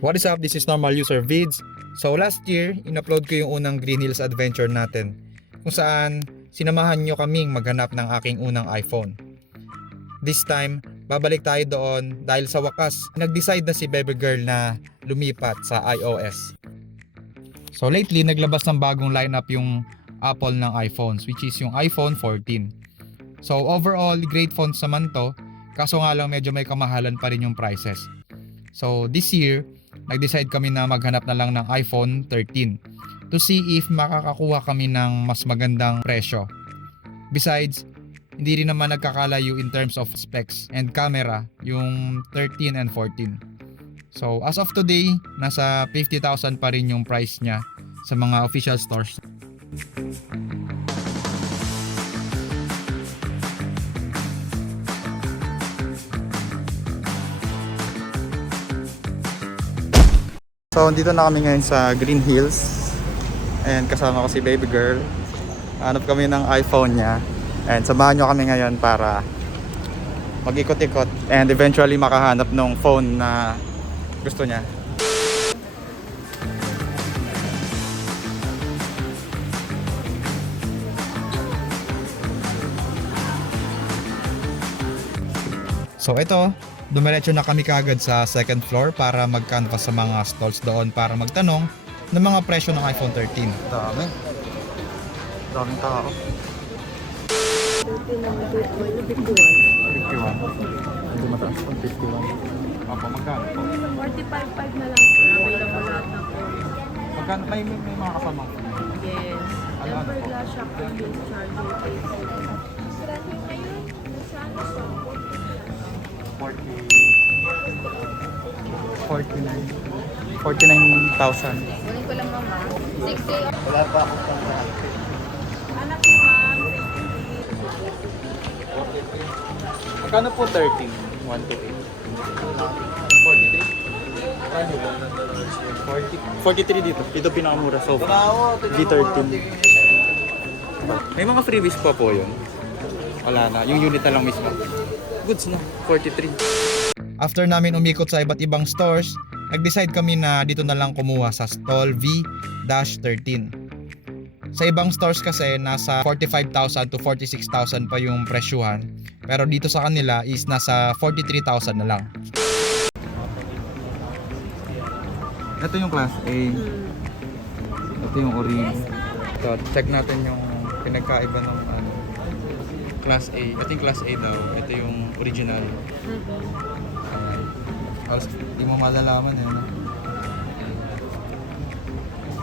What is up? This is Normal User Vids. So last year, in-upload ko yung unang Green Hills Adventure natin kung saan sinamahan nyo kaming maghanap ng aking unang iPhone. This time, babalik tayo doon dahil sa wakas, nag-decide na si baby girl na lumipat sa iOS. So lately, naglabas ng bagong lineup yung Apple ng iPhones, which is yung iPhone 14. So overall, great phones naman to, kaso nga lang medyo may kamahalan pa rin yung prices. So this year, nag-decide kami na maghanap na lang ng iPhone 13 to see if makakakuha kami ng mas magandang presyo. Besides, hindi rin naman nagkakalayo in terms of specs and camera yung 13 and 14. So as of today, nasa 50,000 pa rin yung price niya sa mga official stores. So, dito na kami ngayon sa Green Hills and kasama ko si baby girl. Hanap kami ng iPhone niya and samahan nyo kami ngayon para mag-ikot-ikot and eventually makahanap ng phone na gusto niya. So ito, dumiretso na kami kagad sa second floor para mag-canvas sa mga stalls doon para magtanong ng mga presyo ng iPhone 13. Daming tao. 51. 51. Hindi mataas pang 51. Opo, magkano po? 45.5 na lang sir. Available lahat ng phone. Magkano? May mga kasama. Yes. Ano Tempered po? glass shock and base charger case. 49,000. Kunin ko lang mama. 60. Wala pa akong pangkahan. Anak ni ma'am. Magkano po 13? 128. 43 dito. Dito pinakamura. So, V13. May mga freebies pa po yun. Wala na. Yung unit na lang mismo. Goods na. 43. After namin umikot sa iba't ibang stores, nag-decide kami na dito na lang kumuha sa stall V-13. Sa ibang stores kasi nasa 45,000 to 46,000 pa yung presyuhan. Pero dito sa kanila is nasa 43,000 na lang. Ito yung class A. Ito yung orange. So, check natin yung pinagkaiba ng class A. Ito yung class A daw. Ito yung original. Hindi mo malalaman eh. No?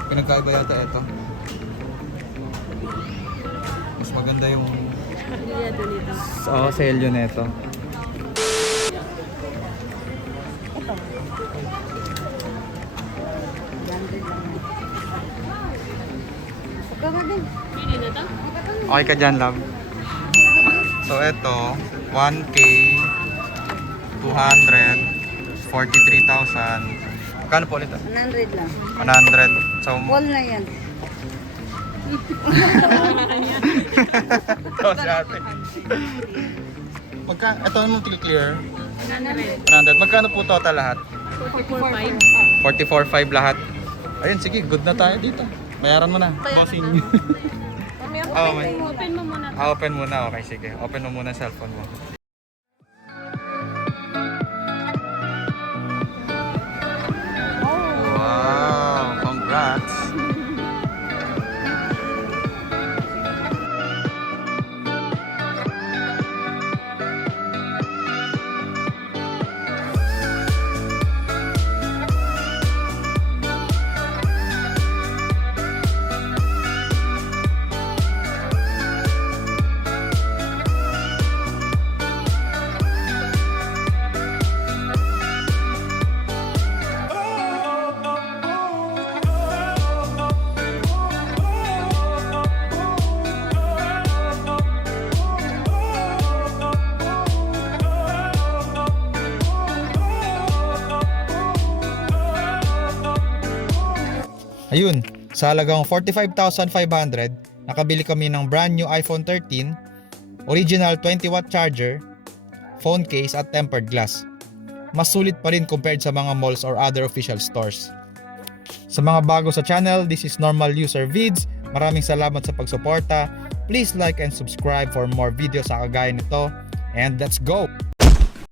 Pinagkaiba yata ito. Mas maganda yung selyo na ito. Okay ka dyan, love. So ito, 1K, 200, 43,000. Magkano po ulit? 100 lang. 100. So, Wall na yan. ito si ate. Ito mo clear? 100. 100. Magkano po total lahat? 44.5. 44.5 lahat. Ayun, sige, good na tayo dito. Bayaran mo na. Bossing. Oh, may. Open mo muna. Open muna. Okay, sige. Open mo muna ang cellphone mo. Wow, congrats. Ayun, sa halagang 45,500, nakabili kami ng brand new iPhone 13, original 20 watt charger, phone case at tempered glass. mas sulit pa rin compared sa mga malls or other official stores. Sa mga bago sa channel, this is Normal User Vids. Maraming salamat sa pagsuporta. Please like and subscribe for more videos sa kagaya nito. And let's go!